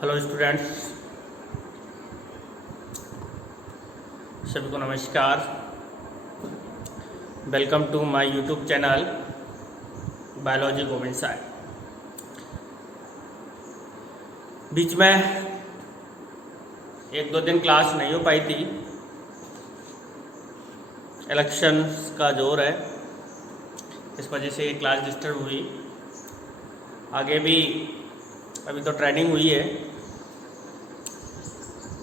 Hello students, सभी को नमस्कार। Welcome to my YouTube channel biology Govind Sai. बीच में एक दो दिन क्लास नहीं हो पाई थी, इलेक्शंस का जोर है, इस वजह से ये क्लास डिस्टर्ब हुई। आगे भी अभी तो ट्रेनिंग हुई है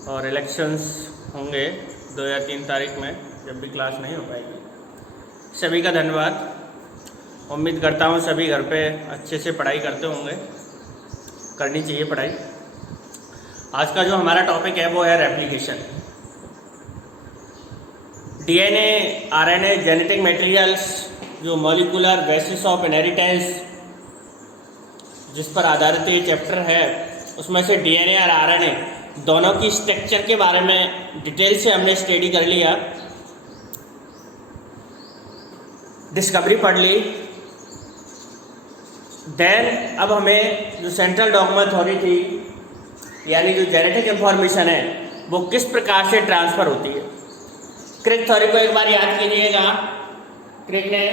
और इलेक्शंस होंगे 2 या 3 तारीख में, जब भी क्लास नहीं हो पाएगी। सभी का धन्यवाद। उम्मीद करता हूँ सभी घर पे अच्छे से पढ़ाई करते होंगे, करनी चाहिए पढ़ाई। आज का जो हमारा टॉपिक है वो है replication. DNA, RNA, genetic materials, जो मॉलिक्यूलर बेसिस ऑफ इनहेरिटेंस जिस पर आधारित ये चैप्टर है, उसमें से डीएनए और आरएनए दोनों की स्ट्रक्चर के बारे में डिटेल से हमने स्टडी कर लिया, डिस्कवरी पढ़ ली। देन अब हमें जो सेंट्रल डॉगमा थ्योरी थी, यानी जो जेनेटिक इंफॉर्मेशन है वो किस प्रकार से ट्रांसफ़र होती है। क्रिक थ्योरी को एक बार याद कीजिएगा। क्रिक ने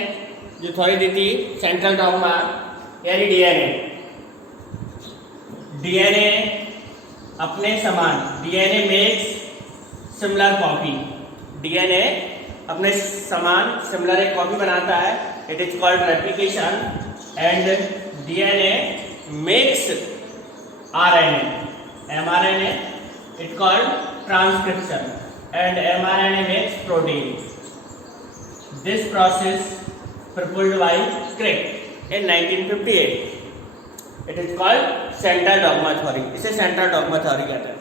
जो थ्योरी दी थी सेंट्रल डॉगमा यानी डीएनए अपने समान, DNA makes similar copy, DNA अपने समान सिमिलर एक कॉपी बनाता है, it is called replication. And DNA makes RNA, mRNA it called transcription, and mRNA makes protein. This process proposed by Crick in 1958। It is called central dogma theory. इसे central dogma theory कहते हैं।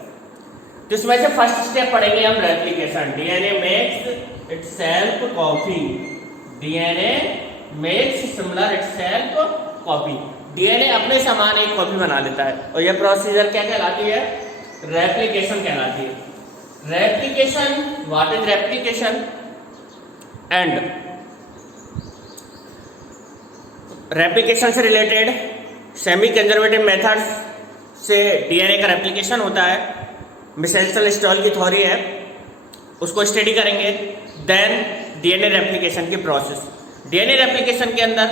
तो इसमें से first step पढ़ेंगे हम replication. DNA makes itself copy, DNA makes similar itself copy. DNA अपने समान एक कॉपी बना लेता है और यह प्रोसीजर क्या कहलाती है? रेप्लिकेशन कहलाती है। Replication, what is replication? And replication से रिलेटेड सेमी कंजर्वेटिव मेथड्स से डीएनए का रेप्लिकेशन होता है। मिशेल-स्टॉल की थ्योरी है, उसको स्टडी करेंगे। देन डीएनए रेप्लिकेशन की प्रोसेस। डीएनए रेप्लिकेशन के अंदर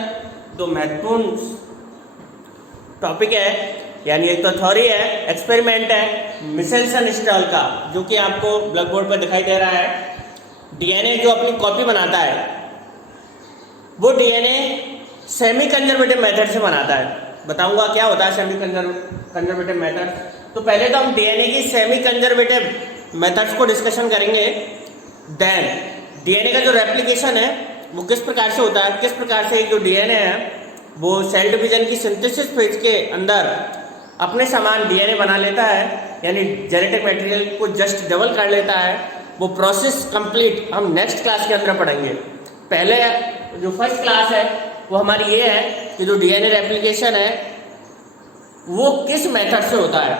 दो महत्वपूर्ण टॉपिक है, यानी एक तो थ्योरी है, एक्सपेरिमेंट है मिशेल-स्टॉल का, जो कि आपको ब्लैक बोर्ड पर दिखाई दे रहा है। डीएनए जो अपनी कॉपी बनाता है वो डीएनए सेमी कंजर्वेटिव मेथड से बनाता है। बताऊंगा क्या होता है सेमी कंजर्वेटिव मेथड। तो पहले तो हम डीएनए की सेमी कंजर्वेटिव मेथड्स को डिस्कशन करेंगे। देन डीएनए का जो रेप्लिकेशन है वो किस प्रकार से होता है, किस प्रकार से जो डीएनए है वो सेल डिवीजन की सिंथेसिस फेज के अंदर अपने समान डीएनए बना लेता है, यानी जेनेटिक मटेरियल को जस्ट डबल कर लेता है। वो प्रोसेस कंप्लीट हम नेक्स्ट क्लास के अंदर पढ़ेंगे। पहले जो फर्स्ट क्लास है वो हमारी ये है कि जो डीएनए रेप्लिकेशन है वो किस मेथड से होता है।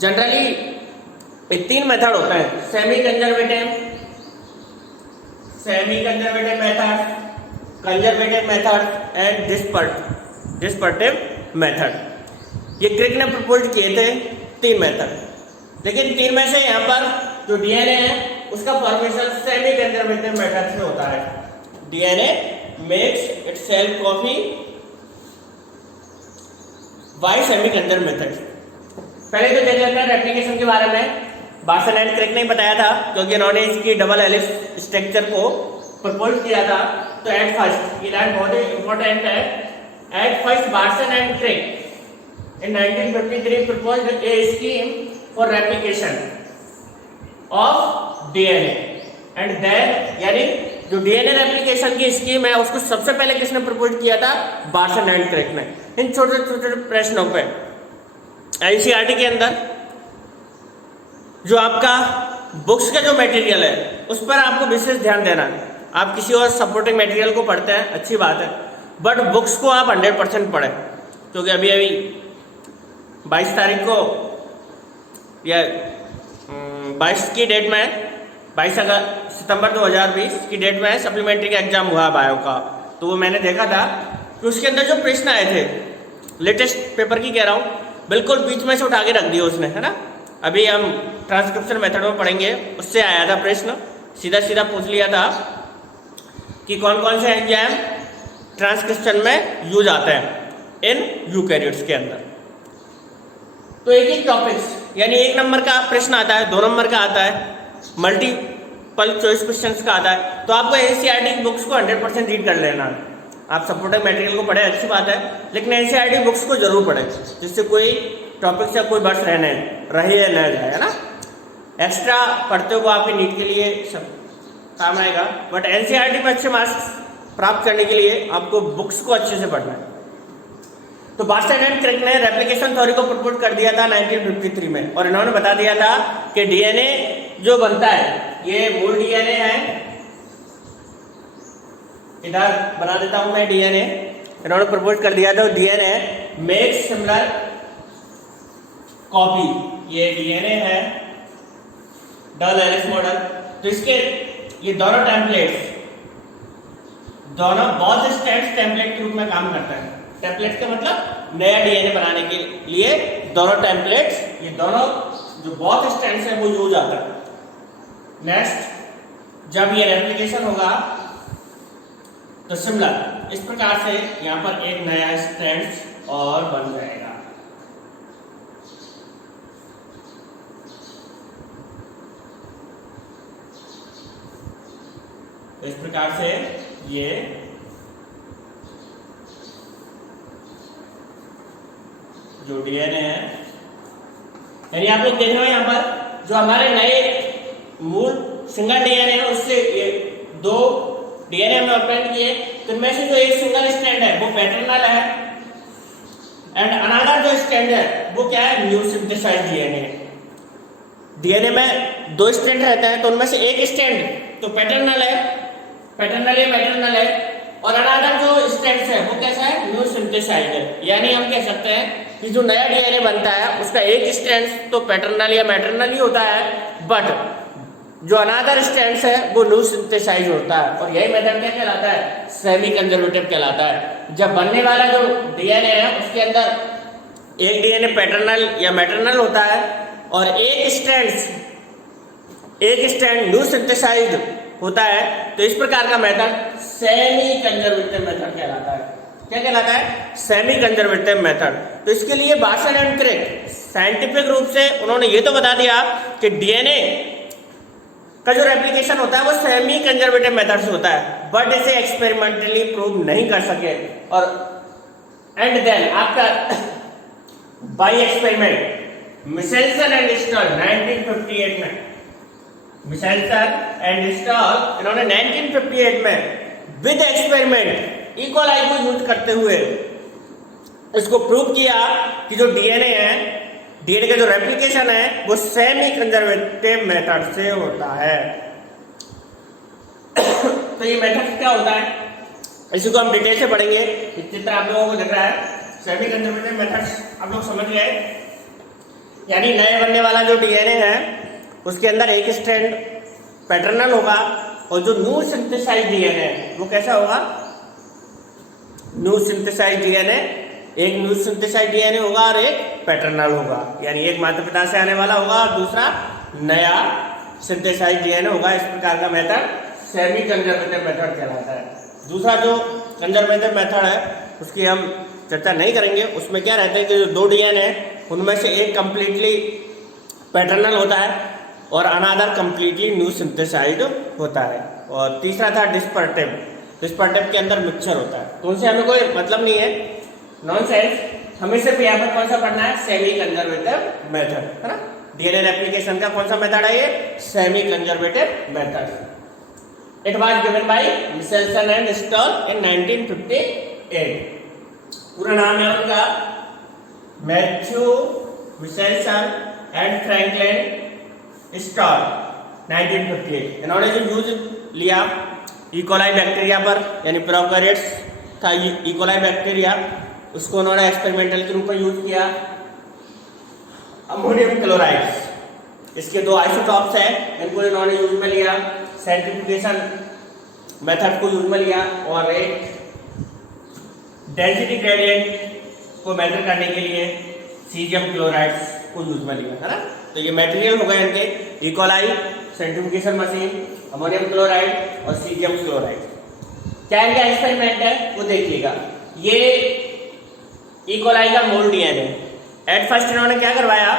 जनरली 3 मेथड होते हैं, semi conservative method, conservative method and dispersive method. ये क्रिक ने प्रपोज किए थे 3 मेथड, लेकिन 3 में से यहाँ पर जो डीएनए है उसका फॉर्मेशन सेमी कंजर्वेटिव मेथड से होता है। DNA makes itself copy bye semi conservative method. पहले तो देख लेते हैं रेप्लिकेशन के बारे में। बार्सन एंड क्रिक ने बताया था, क्योंकि इन्होंने इसकी डबल हेलिक्स स्ट्रक्चर को प्रपोज किया था। तो एट फर्स्ट, ये लाइन बहुत ही इंपॉर्टेंट है, at first Watson and Crick in 1953 proposed a scheme for replication of DNA and then, यानी जो डीएनए रेप्लिकेशन की स्कीम है उसको सबसे पहले किसने प्रपोज किया था? बार्सन एंड क्रिक ने। इन छोटे छोटे प्रश्नों पे एनसीईआरटी के अंदर जो आपका बुक्स का जो मटेरियल है उस पर आपको विशेष ध्यान देना है। आप किसी और सपोर्टिंग मटेरियल को पढ़ते हैं, अच्छी बात है, बट बुक्स को आप 100% पढ़ें, क्योंकि अभी 22 तारीख को या 22 की डेट में, 22 सितंबर 2020 की डेट में सप्लीमेंट्री का एग्जाम हुआ बायो का। तो वो मैंने देखा था कि उसके अंदर जो प्रश्न आए थे, लेटेस्ट पेपर की कह रहा हूँ, बिल्कुल बीच में से उठा के रख दिया उसने, है ना। अभी हम ट्रांसक्रिप्शन मेथड में पढ़ेंगे, उससे आया था प्रश्न, सीधा सीधा पूछ लिया था कि कौन कौन से एंजाइम ट्रांसक्रिप्शन में यूज आते हैं इन यूकैरियोट्स के अंदर। तो एक एक टॉपिक्स, यानी 1 नंबर का प्रश्न आता है, 2 नंबर का आता है, मल्टीपल चॉइस क्वेश्चंस का आता है। तो आपको एनसीईआरटी बुक्स को 100% रीड कर लेना है। आप सपोर्टिंग मटेरियल को पढ़े अच्छी बात है, लेकिन एनसीईआरटी बुक्स को जरूर पढ़ें, जिससे कोई टॉपिक से कोई बर्स रहे या न जाए, है ना। एक्स्ट्रा पढ़ते हो आपके नीट के लिए सब काम आएगा, बट एनसीईआरटी में अच्छे मार्क्स प्राप्त करने के लिए आपको बुक्स को अच्छे से पढ़ना है। तो बास्टन एंड क्रिक ने रेप्लिकेशन थ्योरी को प्रपोज कर दिया था 1953 में, और इन्होंने बता दिया था कि डीएनए जो बनता है, ये मूल डीएनए है, इधर बना देता हूं मैं डीएनए, इन्होंने प्रपोज कर दिया था डीएनए मेक सिमिलर कॉपी, ये डीएनए है डल एलिस मॉडल। तो इसके ये दोनों टेम्पलेट्स, दोनों बहुत स्टैंड टेम्पलेट के रूप में काम करता है। टेम्पलेट का मतलब नया डीएनए बनाने के लिए दोनों टेम्पलेट्स, ये दोनों जो बहुत स्टैंड्स है वो यूज आता है। नेक्स्ट जब ये रेप्लिकेशन होगा तो सिमिलर इस प्रकार से यहां पर एक नया स्टैंड और बन जाएगा। तो इस प्रकार से ये जो डीएनए है, यानी आप लोग देख रहे हो यहां पर जो हमारे नए मूल सिंगल डीएनए है उससे ये 2 डीएनए में अपेंड किए, तो इनमें से जो एक सिंगल स्ट्रैंड है वो पैटर्नल है, एंड अनदर जो स्ट्रैंड है वो क्या है, न्यू सिंथेसाइज्ड डीएनए। डीएनए में 2 स्ट्रैंड रहते हैं, तो उनमें से एक स्ट्रैंड तो पैटर्नल है, और अनदर जो स्ट्रैंड्स है वो कैसा है, न्यू सिंथेसाइज्ड है। यानी हम कह सकते हैं कि जो नया डीएनए बनता है उसका एक स्ट्रैंड तो पैटर्नल या मैटरनल ही होता है, बट जो अनदर स्ट्रैंड्स है वो न्यू सिंथेसाइज होता है, और यही मेथड क्या कहलाता है, सेमी कंजर्वेटिव कहलाता है। जब बनने वाला जो डीएनए है उसके अंदर एक डीएनए पैटर्नल या मैटरनल होता है और एक स्ट्रैंड न्यू सिंथेसाइज्ड होता है, तो इस प्रकार का मेथड सेमी कंजर्वेटिव मेथड कहलाता है। क्या कहलाता है, सेमी कंजर्वेटिव मेथड। तो इसके लिए बार्सन एंड क्रिक साइंटिफिक रूप से उन्होंने ये तो बता दिया कि डीएनए का जो रेप्लिकेशन होता है वो सेमी कंजर्वेटिव मेथड से होता है, बट इसे एक्सपेरिमेंटली प्रूव नहीं कर सके, और and then after by experiment Meselson and Stahl 1958 में, मिशेल्सन एंड स्टॉल इन्होंने 1958 में विद एक्सपेरिमेंट इकोलाई को यूज करते हुए इसको प्रूव किया कि जो डीएनए है, डीएनए का जो रेप्लिकेशन है वो सेमी कंजर्वेटिव मेथड से होता है। तो ये मेथड क्या होता है, इसी को हम डिटेल से पढ़ेंगे। चित्र आप लोगों को दिख रहा है, सेमी कंजर्वेटिव मेथड्स आप लोग समझ गए। यानी नए बनने वाला जो डीएनए है उसके अंदर एक स्ट्रैंड पैटर्नल होगा, और जो न्यू सिंथेसाइज्ड डीएनए वो कैसा होगा, न्यू सिंथेसाइज्ड डीएनए, एक न्यू सिंथेसाइज्ड डीएनए होगा और एक पैटर्नल होगा, यानी एक माता पिता से आने वाला होगा और दूसरा नया सिंथेसाइज्ड डीएनए होगा। इस प्रकार का मेथड सेमी कंजर्वेटिव मेथड कहलाता है। दूसरा जो कंजर्वेटिव मेथड है उसकी हम चर्चा नहीं करेंगे। उसमें क्या रहता है कि जो 2 डीएनए उनमें से एक कंप्लीटली पैटर्नल होता है और अनदर कंप्लीटली न्यू सिंथेसाइज्ड होता है। और तीसरा था डिस्पर्टिव, डिस्पर्टिव के अंदर मिक्सचर होता है। तो उनसे हमें कोई मतलब नहीं है, नॉनसेंस। हमें सिर्फ यहाँ पर कौन सा पढ़ना है, सेमी कंजर्वेटिव मेथड, है ना। डीएनए रेप्लिकेशन का कौन सा मेथड है, ये semi conservative method. It was given by Meselson and Stahl in 1958। पूरा नाम है उनका Matthew Meselson and Franklin Stahl 1958। इन्होंने जो यूज लिया इकोलाई बैक्टीरिया पर, यानी प्रोकैरियोट्स था इकोलाई बैक्टीरिया, उसको उन्होंने एक्सपेरिमेंटल के रूप में यूज किया। अमोनियम क्लोराइड, इसके 2 आइसोटॉप्स हैं, इनको इन्होंने यूज में लिया, सेंट्रीफ्यूगेशन मेथड को यूज में लिया, और एक डेंसिटी ग्रेडियंट को मेजर करने के लिए सीजियम क्लोराइड को यूज में लिया है ना। तो ये मटेरियल हो गए इनके E coli, centrifugation machine, ammonium chloride और सीजियम क्लोराइड। क्या इनका एक्सपेरिमेंट है वो देखिएगा। ये इकोलाई का मोल डीएनए एट फर्स्ट इन्होंने क्या करवाया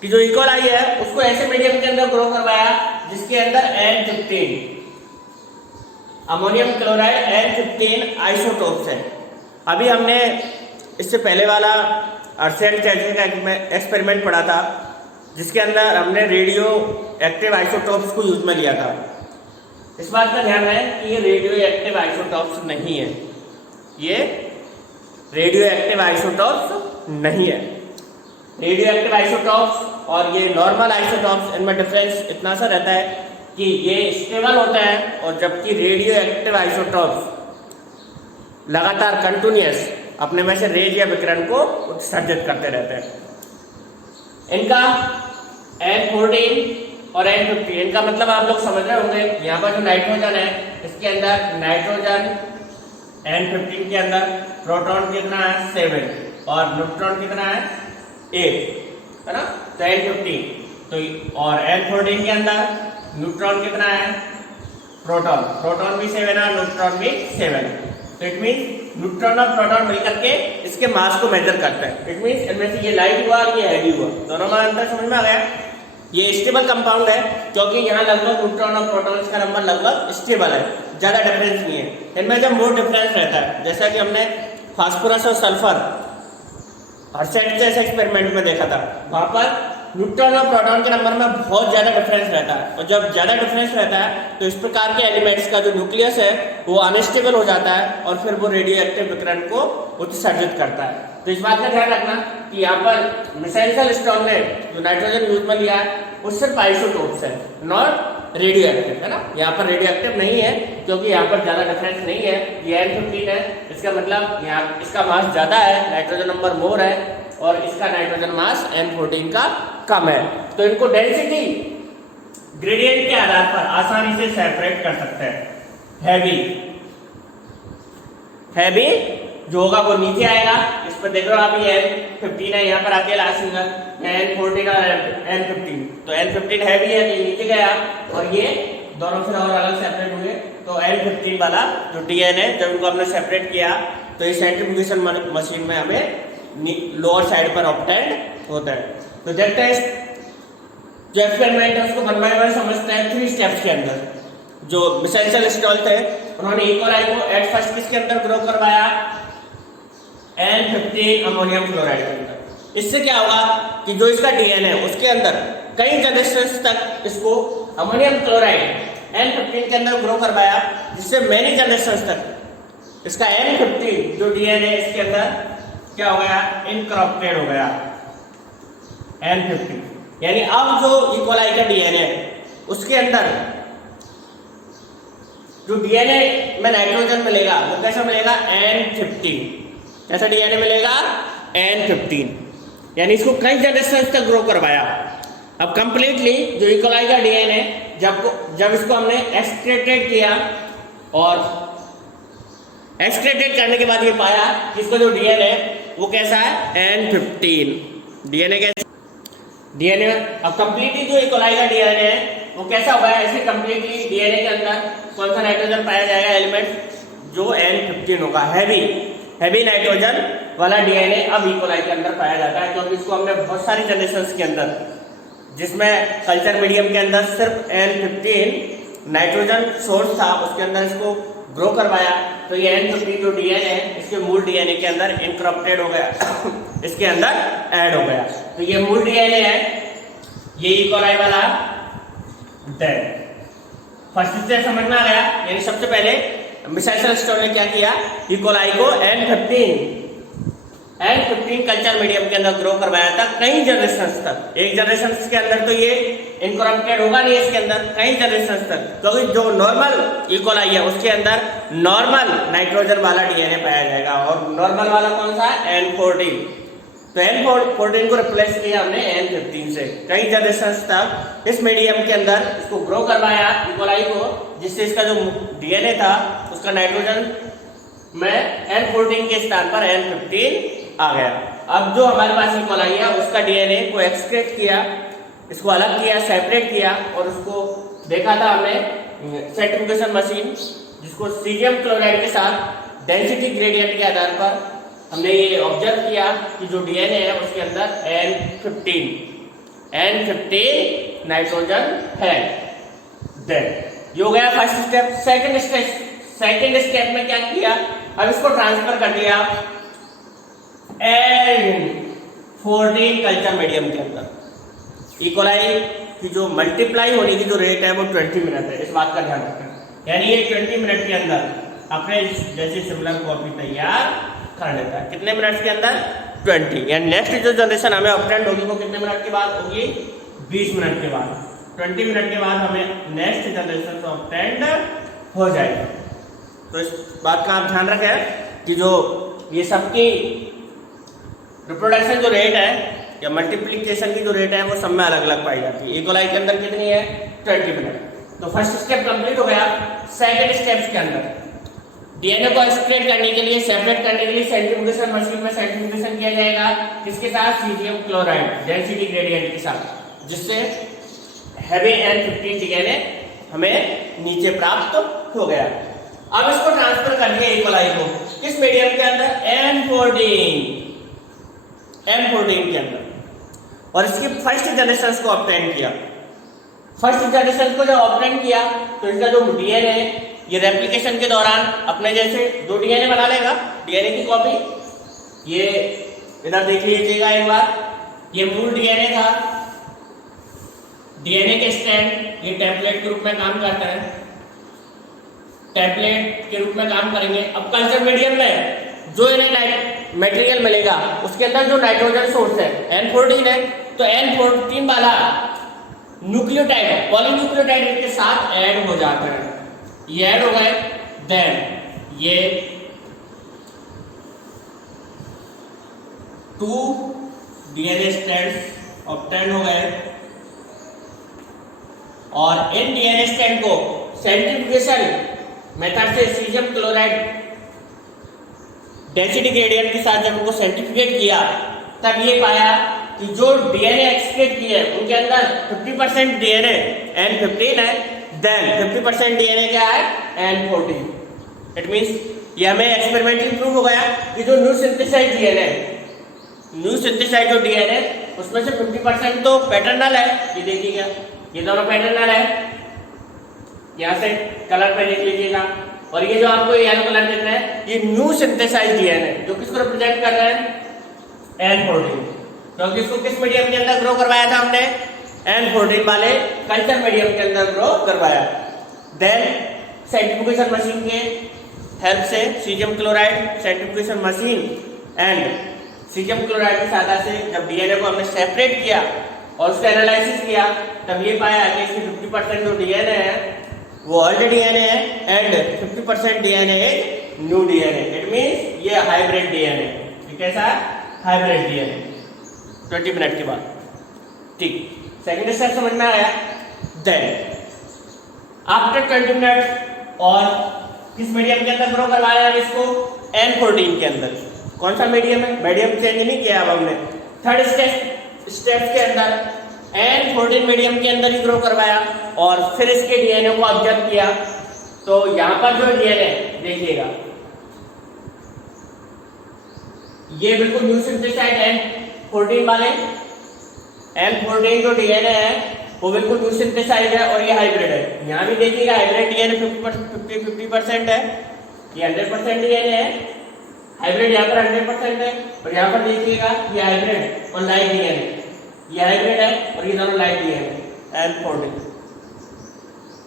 कि जो इकोलाई है उसको ऐसे मीडियम के अंदर ग्रो करवाया जिसके अंदर N15 ammonium chloride N15 isotopes है। अभी हमने इससे पहले वाला आर्सेन चैलेंज का एक्सपेरिमेंट पढ़ा था जिसके अंदर हमने रेडियो एक्टिव आइसोटोप्स को यूज में लिया था। इस बात का ध्यान है कि ये रेडियो एक्टिव आइसोटोप्स नहीं है, ये रेडियो एक्टिव आइसोटोप्स नहीं है। रेडियो एक्टिव आइसोटोप्स और ये नॉर्मल आइसोटोप्स इनमें डिफरेंस इतना सा रहता है कि ये स्टेबल होता है और जबकि रेडियो एक्टिव आइसोटोप्स लगातार कंटिन्यूअस अपने में से रेज या विकिरण को उत्सर्जित करते रहते हैं। इनका N14 और N15, इनका मतलब आप लोग समझ रहे होंगे। यहाँ पर जो नाइट्रोजन है इसके अंदर नाइट्रोजन N15 के अंदर प्रोटॉन कितना है 7 और न्यूट्रॉन कितना है 8 है ना। तो N15 तो और N14 के अंदर न्यूट्रॉन कितना है प्रोटॉन भी 7 है, न्यूट्रॉन भी 7। तो इट मींस न्यूट्रॉन और प्रोटॉन मिलकर के इसके मास को मेजर करते हैं। इट मींस इनमें से ये लाइट हुआ और ये हैवी हुआ, दोनों में अंतर समझ में आ गया। ये स्टेबल कंपाउंड है क्योंकि यहाँ लगभग न्यूट्रॉन और प्रोटॉन्स का नंबर लगभग स्टेबल है, ज़्यादा डिफरेंस नहीं है। इनमें जब मोर डिफरेंस रहता है जैसा कि हमने फास्फोरस और सल्फर आर्सेन जैसे एक्सपेरिमेंट में देखा था, वहाँ पर न्यूट्रॉन और प्रोटॉन के नंबर में बहुत ज़्यादा डिफरेंस रहता है। और जब ज़्यादा डिफरेंस रहता है तो इस प्रकार के एलिमेंट्स का जो न्यूक्लियस है वो अनस्टेबल हो जाता है और फिर वो रेडियो एक्टिव विकिरण को उत्सर्जित करता है। तो इस बात का ध्यान रखना कि यहाँ पर मिसाइल स्टोन ने जो नाइट्रोजन यूज में लिया है वो सिर्फ आइसोटोप्स है, नॉट रेडियो एक्टिव है ना। यहाँ पर रेडियो एक्टिव नहीं है क्योंकि यहाँ पर ज़्यादा डिफरेंस नहीं है। ये N15 है, इसका मतलब यहाँ इसका मास ज़्यादा है, नाइट्रोजन नंबर मोर है और इसका नाइट्रोजन मास N14 का कम है। तो इनको डेंसिटी ग्रेडियंट के आधार पर आसानी से सेपरेट कर सकते हैं। हैवी जो होगा वो नीचे आएगा। इस पर देख रहे हो आप, ये N15 है, यहाँ पर आके लास्ट फिंगर N14 और N15। तो N15 हैवी है तो ये नीचे गया और ये दोनों फिर और अलग सेपरेट हुए। तो N15 वाला जो डीएनए जब इनको हमने सेपरेट किया तो ये सेंट्रीफ्यूगेशन मशीन में हमें लोअर साइड पर ऑब्टेन्ड होता है। तो देखते हैं जो एक्सपेरिमेंट है उसको 1 बाय 1 समझते हैं 3 स्टेप्स के अंदर। जो मिसाइल स्टॉल थे उन्होंने इकोलाई को एट फर्स्ट किसके अंदर ग्रो करवाया N15 अमोनियम क्लोराइड के अंदर। इससे क्या होगा कि जो इसका डीएनए है उसके अंदर कई जनरेशंस तक इसको अमोनियम क्लोराइड N15 के अंदर ग्रो करवाया जिससे मेनी जनरेशंस तक इसका N15 जो डीएनए इसके अंदर क्या हो गया इनकरप्टेड हो गया N15। यानी अब जो इकोलाई का डीएनए है उसके अंदर जो डीएनए में नाइट्रोजन मिलेगा वो कैसा मिलेगा N15। कैसा डीएनए मिलेगा N15। यानी इसको कई जनरेशन तक ग्रो करवाया। अब कंप्लीटली जो इकोलाई का डीएनए जब इसको हमने एक्सट्रैक्टेड किया और एक्सट्रैक्टेड करने के बाद ये पाया कि इसका जो डीएनए वो कैसा है N15 डीएनए कैसा डीएनए। अब कंप्लीटली जो इकोलाई का डीएनए है वो कैसा होगा, ऐसे कंप्लीटली डीएनए के अंदर कौन सा नाइट्रोजन पाया जाएगा एलिमेंट जो N15 होगा, हैवी नाइट्रोजन वाला डीएनए अब इकोलाई के अंदर पाया जाता है क्योंकि इसको हमने बहुत सारी जनरेशंस के अंदर जिसमें कल्चर मीडियम के अंदर सिर्फ N15 नाइट्रोजन सोर्स था उसके अंदर इसको ग्रो करवाया। तो ये N15 जो डीएनए है इसके मूल डीएनए के अंदर इनकरप्टेड हो गया इसके अंदर ऐड हो गया। तो ये मूल डीएनए है, ये इकोलाई वाला फर्स्ट स्टेप समझ में आ गया। यानी सबसे पहले मिसाइल स्टोर ने क्या किया, इकोलाई को N15 कल्चर मीडियम के अंदर ग्रो करवाया था कई जनरेशंस तक। एक जनरेशन के अंदर तो ये इनकरप्टेड होगा नहीं, इसके अंदर कई जनरेशंस तक, क्योंकि जो नॉर्मल इकोलाई है उसके अंदर नॉर्मल नाइट्रोजन वाला डीएनए पाया जाएगा और नॉर्मल वाला कौन सा है N14। तो N14 को रिप्लेस किया हमने N15 से। कई जनरेशंस तक इस मीडियम के अंदर इसको ग्रो करवाया इकोलाई को, जिससे इसका जो डीएनए था उसका नाइट्रोजन में N14 के स्थान पर N15 आ गया। अब जो हमारे पास इकोलाई है उसका डीएनए को एक्सक्रेट किया, इसको अलग किया, सेपरेट किया और उसको देखा था हमने सेंट्रीफ्यूगेशन मशीन, जिसको सीजियम क्लोराइड के साथ डेंसिटी ग्रेडियंट के आधार पर हमने ये ऑब्जर्व किया कि जो डीएनए है उसके अंदर N15 नाइट्रोजन है। देन ये हो गया फर्स्ट स्टेप। सेकंड स्टेप में क्या किया, अब इसको ट्रांसफर कर दिया N14 कल्चर मीडियम के अंदर। इकोलाई की जो मल्टीप्लाई होने की जो रेट है वो 20 मिनट है, इस बात का ध्यान रखना। यानी ये 20 मिनट के अंदर अपने जैसे सिमिलर कॉपी तैयार कर लेता है। कितने मिनट के अंदर? 20। यानी नेक्स्ट जो जनरेशन हमें ऑपरेंड होगी वो कितने मिनट के बाद होगी? 20 मिनट के बाद। 20 मिनट के बाद हमें नेक्स्ट जनरेशन से ऑपरेंड हो जाएगा। तो इस बात का आप ध्यान रखें कि जो ये सबकी रिप्रोडक्शन जो रेट है या मल्टीप्लिकेशन की जो रेट है वो सब में अलग अलग पाई जाती है। इकोलाई के अंदर कितनी है? 20 मिनट। तो फर्स्ट स्टेप कंप्लीट हो गया। सेकंड स्टेप के अंदर डीएनए को एक्सक्रेट करने के लिए, सेपरेट करने के लिए सेंट्रीफ्यूगेशन मशीन में सेंट्रीफ्यूगेशन किया जाएगा। किसके साथ? सीजियम क्लोराइड डेंसिटी ग्रेडियंट के साथ, जिससे हैवी N15 डीएनए हमें नीचे प्राप्त हो गया। अब इसको ट्रांसफर कर दिया इकोलाई को किस मीडियम के अंदर? M14 के अंदर, और इसकी फर्स्ट जनरेशन को ऑब्टेन किया। फर्स्ट जनरेशन को जब ऑब्टेन किया तो इसका जो डीएनए ये रेप्लिकेशन के दौरान अपने जैसे 2 डीएनए बना लेगा, डीएनए की कॉपी। ये इधर देख लीजिएगा एक बार, ये मूल डीएनए था। डीएनए के स्ट्रैंड ये टेम्पलेट के रूप में काम करता है, टेम्पलेट के रूप में काम करेंगे। अब कल्चर मीडियम में जो इन्हें मटेरियल मिलेगा उसके अंदर जो नाइट्रोजन सोर्स है N14 है, तो N14 वाला न्यूक्लियोटाइड पॉलीन्यूक्लियोटाइड के साथ ऐड हो जाता है। ये ऐड हो गए, देन ये 2 डीएनए स्ट्रैंड्स ऑब्टेन हो गए, और इन डीएनए स्ट्रैंड को सेंट्रीफ्यूगेशन मेथड से सीजियम क्लोराइड डेंसिटी ग्रेडियंट के साथ जब उनको सेंट्रीफ्यूगेट किया तब ये पाया कि जो डीएनए एक्सक्रेट किए उनके अंदर 50% डीएनए N15 है, देन 50% डीएनए क्या है? N14। इट मींस ये हमें एक्सपेरिमेंटली प्रूव हो गया कि जो न्यू सिंथेसाइज जो डीएनए उसमें से 50% तो पैटर्नल है। ये देखिएगा, ये दोनों पैटर्नल है, यहाँ से कलर पे देख लीजिएगा। और ये जो आपको येलो कलर दिख रहा है ये न्यू सिंथेसाइज डीएनए जो किसको रिप्रेजेंट कर रहा है? N14। क्योंकि इसको किस मीडियम के अंदर ग्रो करवाया था हमने? N14 वाले कल्चर मीडियम के अंदर ग्रो करवाया। देन सेंट्रीफ्यूगेशन मशीन के हेल्प से caesium chloride centrifugation machine and caesium chloride की सहायता से जब डीएनए को हमने सेपरेट किया और उसका एनालिसिस किया तब ये पाया कि इसकी 50% जो डीएनए है वो ओल्ड डीएनए है and 50% DNA is new DNA. It means ये हाइब्रिड डीएनए। ये कैसा है? Hybrid DNA. 20 मिनट के बाद, ठीक। सेकंड स्टेप समझ में आया। देन आफ्टर 20 मिनट और किस मीडियम के अंदर ग्रो करवाया है इसको? N14 के अंदर। कौन सा मीडियम है? मीडियम चेंज नहीं किया अब हमने। थर्ड स्टेप के अंदर N14 मीडियम के अंदर ही ग्रो करवाया और फिर इसके डीएनए को ऑब्जर्व किया। तो यहां पर जो डीएनए देखिएगा ये बिल्कुल न्यू सिंथेसाइज N14 वाले N14 जो डीएनए है वो बिल्कुल न्यू सिंथेसाइज है और ये हाइब्रिड है। यहाँ भी देखिएगा हाइब्रिड डीएनए 50% है, ये 100% डीएनए है। हाइब्रिड यहाँ पर 100% है और यहाँ पर देखिएगा ये हाइब्रिड और लाइट डीएनए, ये हाइब्रिड है और ये दोनों लाइट डीएनए N14।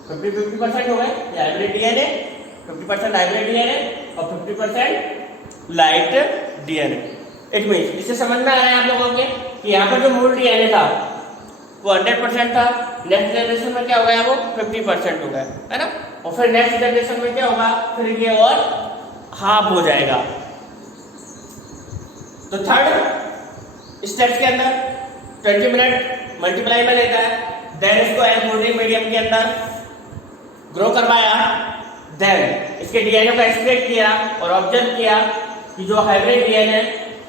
50% हो गए, ये हाइब्रिड डीएनए 50% हाइब्रिड डीएनए और 50% लाइट डीएनए। इट मींस इससे समझ में आया है आप लोगों के कि यहाँ पर जो मूल डीएनए था वो 100% था, नेक्स्ट जनरेशन में क्या हो गया? वो 50% हो गया, है ना। और फिर नेक्स्ट जनरेशन में क्या होगा? फिर ये और हाफ हो जाएगा। तो थर्ड स्टेप के अंदर 20 मिनट मल्टीप्लाई में लेता है, देन इसको N14 मीडियम के अंदर ग्रो करवाया, देन इसके डीएनए को एक्सट्रैक्ट किया और ऑब्जर्व किया कि जो हाइब्रिड डीएनए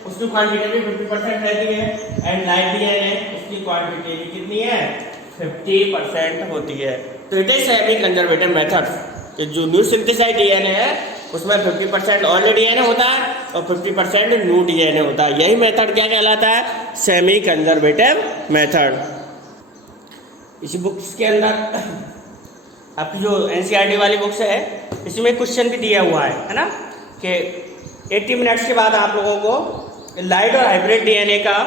उसकी क्वांटिटी भी 50% रहती है, एंड लाइट डीएनए उसकी क्वांटिटी भी कितनी है 50% होती है। तो it is semi conservative method कि जो न्यू सिंथेसाइज्ड डीएनए है उसमें 50% ओल्ड डीएनए होता है और 50% न्यू डीएनए होता है। यही मेथड क्या कहलाता है, सेमी कंजर्वेटिव मेथड। इसी बुक्स के अंदर आपकी जो एनसीईआरटी वाली बुक्स है इसमें क्वेश्चन भी दिया हुआ है ना, कि 80 मिनट्स के बाद आप लोगों को लाइट और हाइब्रिड डीएनए का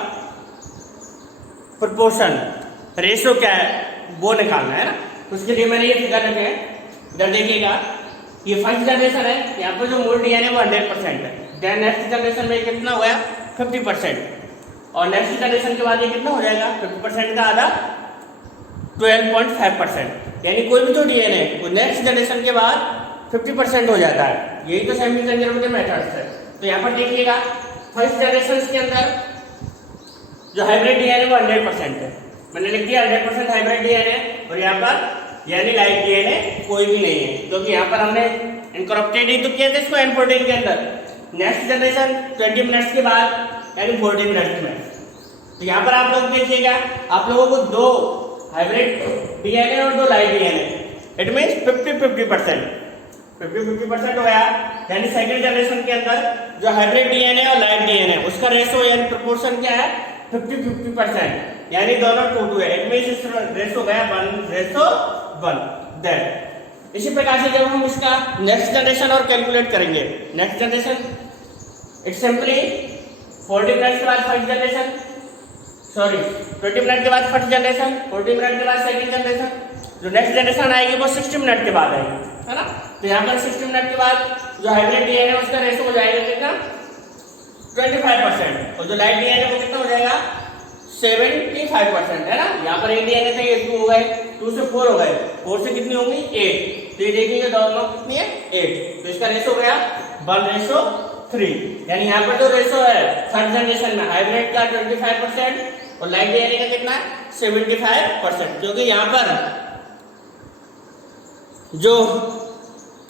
प्रोपोर्शन रेशो क्या है वो निकालना है ना। तो उसके लिए मैंने ये फिगर रखे हैं, इधर देखिएगा, ये फर्स्ट जनरेशन है, यहाँ पर जो मूल डीएनए वो 100% है। देन नेक्स्ट जनरेशन में कितना हुआ 50%, और नेक्स्ट जनरेशन के बाद ये कितना हो जाएगा 50% का आधा 12.5%। यानी कोई भी जो डीएनए है वो नेक्स्ट जनरेशन के बाद 50% हो जाता है। यही तो सेमी कंजर्वेटिव मेथड्स है। तो यहाँ पर देखिएगा फर्स्ट जनरेशन के अंदर जो हाइब्रिड डीएनए वो 100% है, मैंने लिख दिया 100% हाइब्रिड डीएनए, और यहाँ पर यानी लाइट डीएनए कोई भी नहीं है, क्योंकि यहाँ पर हमने इनकॉर्पोरेट ही तो किया था इसको N14 के अंदर। नेक्स्ट जनरेशन 20 मिनट्स के बाद यानी 40 मिनट्स में। तो यहाँ पर आप लोग देखिएगा, आप लोगों को दो हाइब्रिड डीएनए और दो लाइट डीएनए, इट मीन्स 50-50% हो गया। यानी सेकंड जनरेशन के अंदर जो हाइब्रिड डीएनए और लाइट डीएनए उसका रेशो यानी प्रोपोर्शन क्या है 50-50%, यानी दोनों 2-2 है। इट मीन्स इस रेशो गया 1:1। देन इसी प्रकार से जब हम इसका नेक्स्ट जनरेशन और कैलकुलेट करेंगे, next generation it simply 40 minute के बाद फर्स्ट जनरेशन, सॉरी 20 मिनट के बाद फर्स्ट जनरेशन, 40 मिनट के बाद सेकंड जनरेशन, जो नेक्स्ट जनरेशन आएगी वो 60 मिनट के बाद आएगी, है ना। तो यहाँ पर 60 मिनट के बाद जो हाइब्रिड डीएनए है उसका रेशो हो जाएगा कितना 25%, और जो लाइट डीएनए वो कितना हो जाएगा 75%, है ना। यहाँ पर एक डीएनए थे, ये 2 हो गए, 2 से 4 हो गए, 4 से कितनी होंगी 8। तो ये देखिए दोनों कितनी है 8, तो इसका रेशो गया 1:3। यानी यहाँ पर जो रेशो है थर्ड जनरेशन में हाइब्रिड का 25% और लाइट डीएनए का कितना है 75%, क्योंकि यहाँ पर जो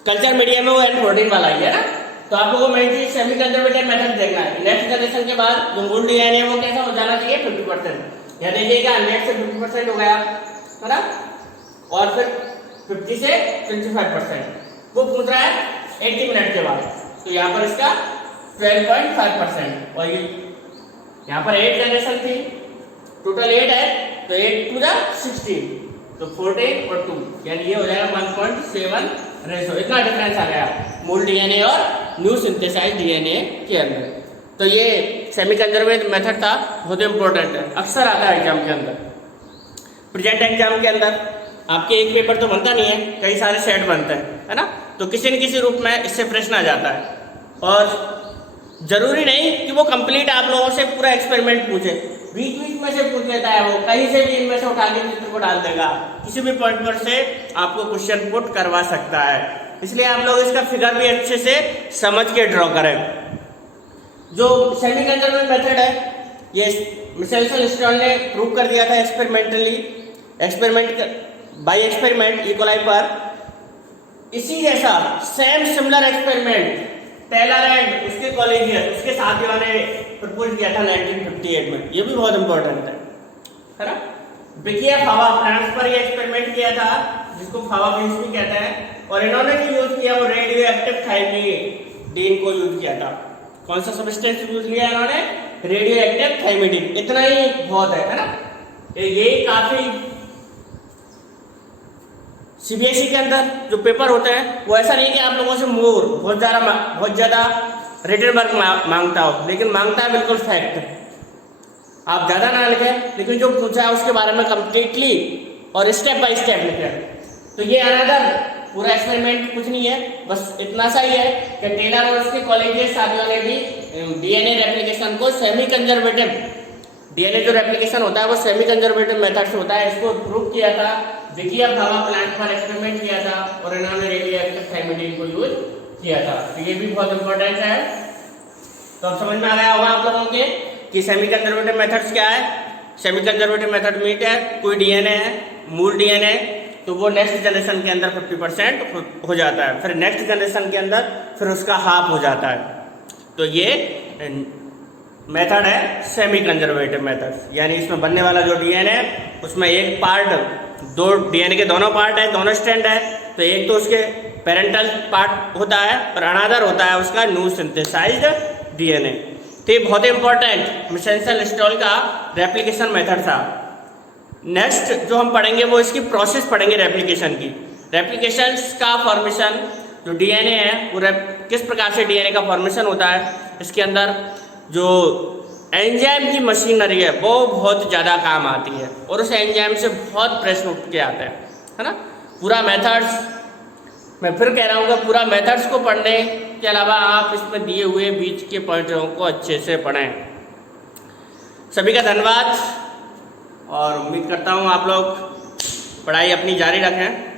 कल्चर मीडियम है वो N14 वाला ही है ना। तो आप लोगों को मेन चीज सेमी कंजर्वेटिव मेथड देखना है। नेक्स्ट जनरेशन के बाद जो मूल डीएनए है वो कैसा हो जाना चाहिए 50%। यहाँ देखिएगा नेक्स्ट से 50% हो गया, है ना, और फिर 50 से 25% वो पूछ रहा है 80 मिनट के बाद। तो यहाँ पर इसका 12.5%, और ये यहाँ पर 8 जनरेशन थी, टोटल 8 है, तो 8 to 16, तो 14 और 2, यानी ये हो जाएगा 1.7 रेशो। इतना डिफरेंस आ गया मूल डीएनए और न्यू सिंथेसाइज्ड डीएनए के अंदर। तो ये सेमी कंजर्वेटिव मेथड था, बहुत इंपॉर्टेंट है, अक्सर आता है एग्जाम के अंदर। प्रेजेंट एग्जाम के अंदर आपके एक पेपर तो बनता नहीं है, कई सारे सेट बनते हैं, है ना। तो किसी न किसी रूप में इससे प्रश्न आ जाता है, और जरूरी नहीं कि वो कंप्लीट आप लोगों से पूरा एक्सपेरिमेंट पूछे, बीच बीच में से पूछ लेता है, वो कहीं से भी इनमें से उठा के चित्र को डाल देगा, किसी भी पॉइंट पर से आपको क्वेश्चन पुट करवा सकता है। इसलिए आप लोग इसका फिगर भी अच्छे से समझ के ड्रॉ करें। जो सेमी कंजर्वेटिव मेथड है ये मिशेल स्टॉल ने प्रूव कर दिया था एक्सपेरिमेंटली, बाय एक्सपेरिमेंट इकोलाई पर। इसी जैसा same similar experiment Taylor and उसके कॉलेजियन उसके साथियों ने प्रपोज किया था 1958 में। ये भी बहुत इंपॉर्टेंट है ना। विकिया फावा फ्रांस पर ये एक्सपेरिमेंट किया था, जिसको फावा बेंच भी कहते हैं, और इन्होंने जो यूज किया वो रेडियो एक्टिव थाइमिडीन को यूज किया था। कौन सा सब्सटेंस यूज किया इन्होंने? Radio active thymidine. इतना ही बहुत है ना। ये काफी सीबीएसई के अंदर जो पेपर होते हैं वो ऐसा नहीं कि आप लोगों से बहुत ज्यादा रिटन वर्क मांगता हो, लेकिन मांगता है बिल्कुल फैक्ट। आप ज्यादा ना लिखें, लेकिन जो पूछा है उसके बारे में कंप्लीटली और स्टेप बाय स्टेप लिखें। तो ये अनदर पूरा एक्सपेरिमेंट कुछ नहीं है, बस इतना सा ही है कि टेलर और उसके कॉलेज साथियों ने भी डीएनए रेप्लिकेशन को सेमी कंजर्वेटिव, डीएनए जो रेप्लिकेशन होता है वो सेमी कंजर्वेटिव मेथड से होता है, इसको प्रूव किया था। विकिया फावा प्लांट पर एक्सपेरिमेंट किया था और इन्होंने रेडियो एक्टिव थाइमिडीन को यूज किया था। तो ये भी बहुत इंपॉर्टेंट है। तो अब समझ में आ गया होगा आप लोगों के कि सेमी कंजर्वेटिव मेथड्स क्या है। सेमी कंजर्वेटिव मेथड मीट है, कोई डीएनए है, मूल डीएनए, तो वो नेक्स्ट जनरेशन के अंदर 50% हो जाता है, फिर नेक्स्ट जनरेशन के अंदर फिर उसका हाफ हो जाता है। तो ये मेथड है सेमी कंजर्वेटिव मेथड, यानी इसमें बनने वाला जो डीएनए उसमें एक पार्ट, दो डीएनए के दोनों पार्ट है, दोनों स्ट्रैंड है, तो एक तो उसके पेरेंटल पार्ट होता है और अनदर होता है उसका न्यू सिंथेसाइज्ड डीएनए। तो ये बहुत इंपॉर्टेंट मिसेंसल स्टॉल का रेप्लिकेशन मेथड था। नेक्स्ट जो हम पढ़ेंगे वो इसकी प्रोसेस पढ़ेंगे रेप्लिकेशन की। रेप्लिकेशन का फॉर्मेशन जो डीएनए है वो किस प्रकार से डीएनए का फॉर्मेशन होता है, इसके अंदर जो एंजाइम की मशीनरी है वो बहुत ज़्यादा काम आती है और उस एंजाइम से बहुत प्रश्न उठ के आते हैं, है ना। पूरा मेथड्स, मैं फिर कह रहा हूँ कि पूरा मेथड्स को पढ़ने के अलावा आप इसमें दिए हुए बीच के पॉइंटों को अच्छे से पढ़ें। सभी का धन्यवाद और उम्मीद करता हूँ आप लोग पढ़ाई अपनी जारी रखें।